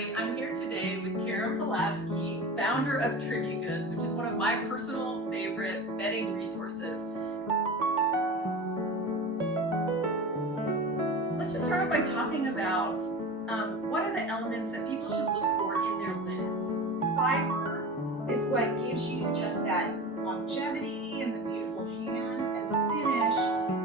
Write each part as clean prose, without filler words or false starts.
everybody. I'm here today with Karen Palaski, founder of Tribute Goods, which is one of my personal favorite bedding resources. Let's just start off by talking about what are the elements that people should look for in their linens. Fiber is what gives you just that longevity and the beautiful hand, and the finish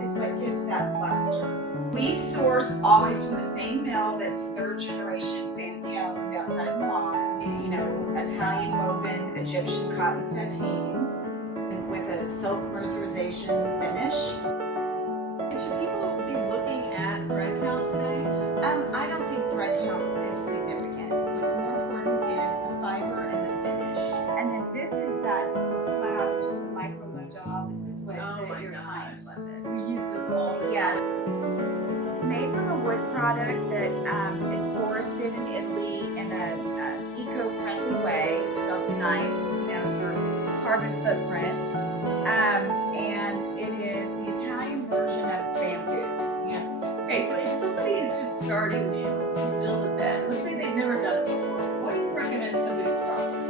is what gives that luster. We source always from the same mill that's third generation family owned outside of Milan. You know, Italian woven Egyptian cotton sateen with a silk mercerization finish. Should people be looking at thread count today? I don't think thread count is significant. What's more important is the fiber and the finish. And then this is the cloud, which is the micro modal. This is what your clients love this. We use this all the time. It's made from a wood product that is forested in Italy in an eco-friendly way, which is also nice, for carbon footprint. And it is the Italian version of bamboo. Yes. Okay, so if somebody is just starting new to build a bed, let's say they've never done it before, what do you recommend somebody start with?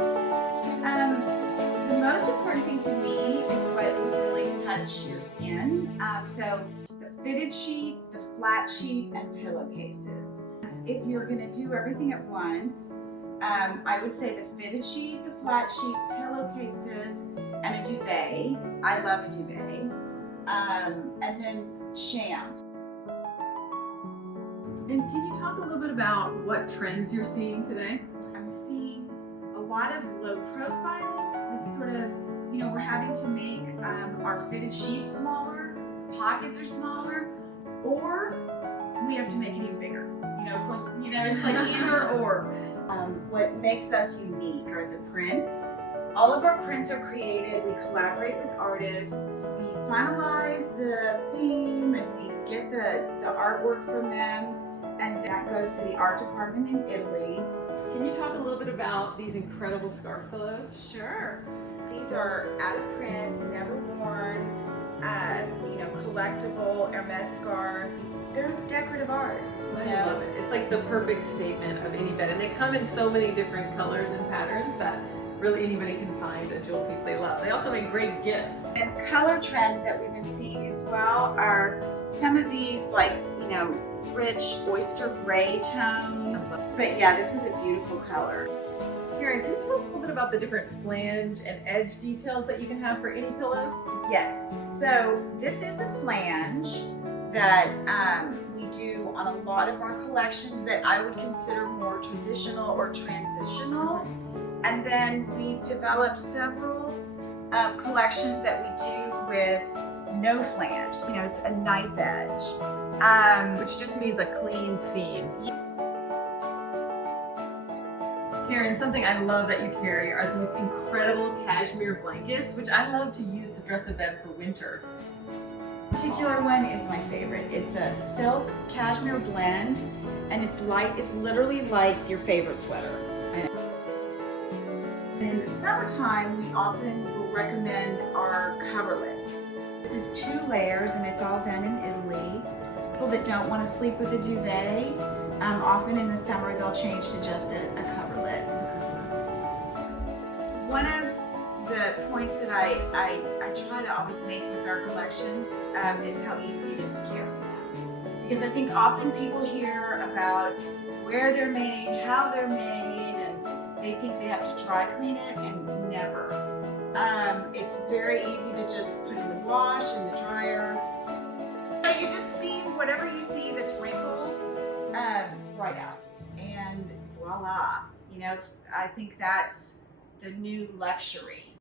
The most important thing to me is what would really touch your skin. So the fitted sheet, the flat sheet, and pillowcases. If you're going to do everything at once, I would say the fitted sheet, the flat sheet, pillowcases, and a duvet. I love a duvet. And then shams. And can you talk a little bit about what trends you're seeing today? I'm seeing a lot of low profile. It's sort of, we're having to make our fitted sheets smaller, pockets are smaller, or we have to make it even bigger. Of course, it's like either or. What makes us unique are the prints. All of our prints are created. We collaborate with artists. We finalize the theme and we get the artwork from them, and that goes to the art department in Italy. Can you talk a little bit about these incredible scarf pillows? Sure. These are out of print, never worn, collectible Hermes scarves. They're decorative art. I love it. It's like the perfect statement of any bed, and they come in so many different colors and patterns that really anybody can find a jewel piece they love. They also make great gifts. And color trends that we've been seeing as well are some of these rich oyster gray tones. But yeah, this is a beautiful color. Karen, can you tell us a little bit about the different flange and edge details that you can have for any pillows? Yes, so this is the flange that we do on a lot of our collections that I would consider more traditional or transitional. And then we've developed several collections that we do with no flange. It's a knife edge. Which just means a clean seam. Karen, something I love that you carry are these incredible cashmere blankets, which I love to use to dress a bed for winter. This particular one is my favorite. It's a silk cashmere blend, and it's literally like your favorite sweater. And in the summertime, we often will recommend our coverlets. This is 2 layers, and it's all done in Italy. People that don't want to sleep with a duvet, often in the summer they'll change to just a coverlet. One of the points that I try to always make with our collections is how easy it is to care for them. Because I think often people hear about where they're made, how they're made, and they think they have to dry clean it, and never. It's very easy to just put in the wash, in the dryer. So you just steam whatever you see that's wrinkled right out, and voila. I think that's the new luxury.